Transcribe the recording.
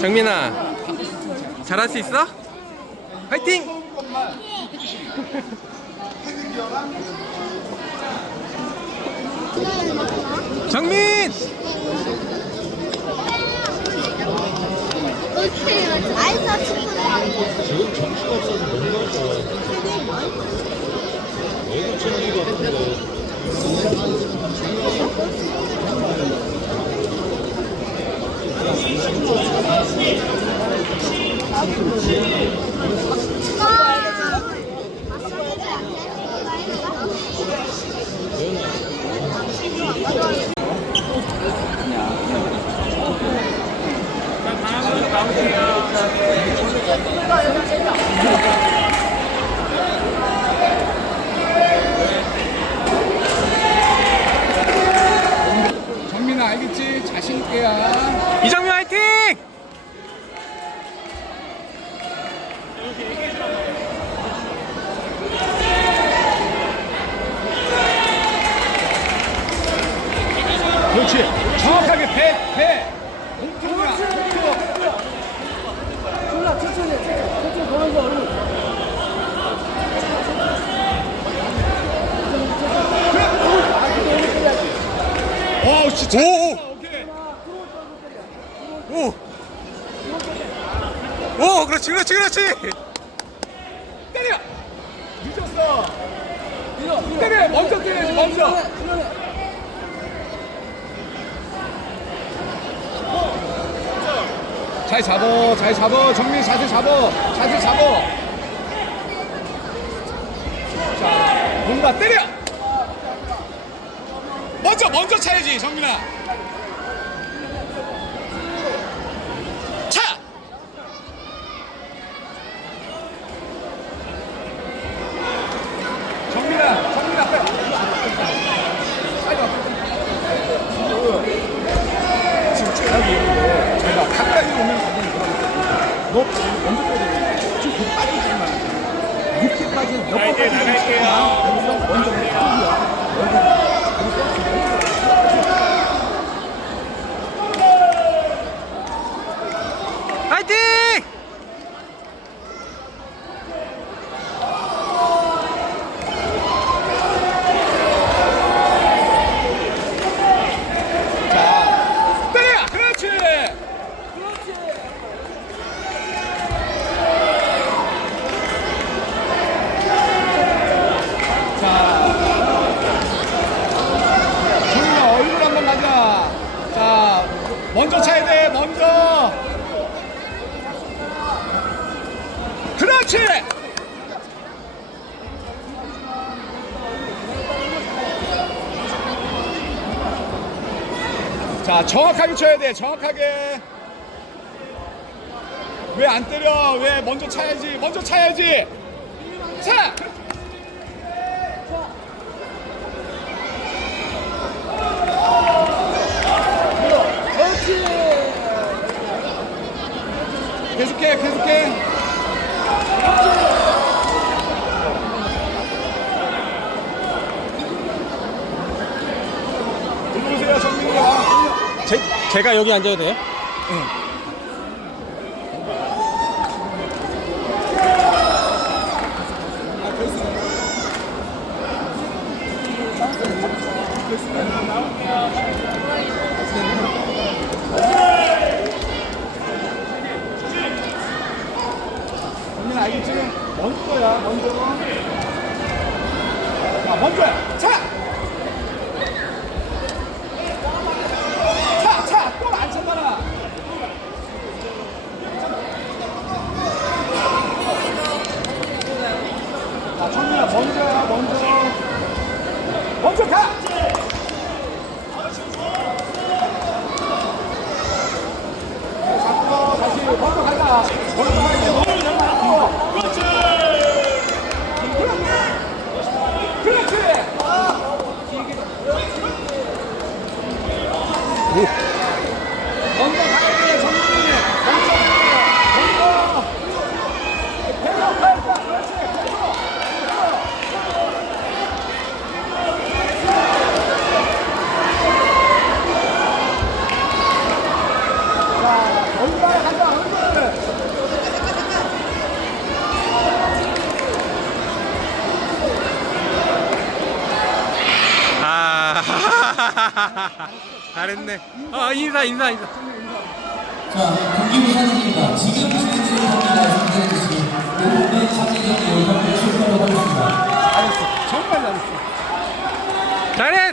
정민아 잘할 수 있어? 화이팅! 정민! 아이서 친구들. あ、近い 그렇지. 정확하게 배, 배. 오, 진짜. 오! 오케이. 오! 오! 그렇지 그렇지 그렇지! 때려. 늦었어. 때려. 먼저 때려야지. 먼저. 잘 잡어. 잘 잡어. 정민 자세 잡어. 자세 잡어. 자, 뭔가 때려. 먼저 먼저 차야지, 정민아. 차. 정민아, 정민아 빨리. 빨리 와. 지금 제약이 있는데 제가 가까이 오면 가는 거너 먼저 때리는 지금 그 빠 몇 번까지 나갈게요. 먼저. 화이팅! 때려! 그렇지! 자, 정민아 얼굴 한번 가자. 자, 먼저 차야 돼. 먼저. 그렇지! 자, 정확하게 쳐야 돼. 정확하게. 왜 안 때려? 왜 먼저 차야지? 먼저 차야지. 차! 들어오세요. 제, 제가 여기 앉아도 돼요? 정민 알겠지? 먼저야, 먼저. 자, 먼저야. 차! 차, 차! 또안 찼잖아. 자, 정민아, 먼저야, 먼저. 먼저 가! 잡고 다시 먼저 가자. 먼저 가야지. 너무 잡고. 그렇지. 잘했네. 아 인사 인사 인사. 자, 경기 부산입니다. 지금 출진을 합니다. 선택해 주시고 네, 오늘 차지경이 출발하겠습니다. 잘했어. 정말 잘했어. 잘해.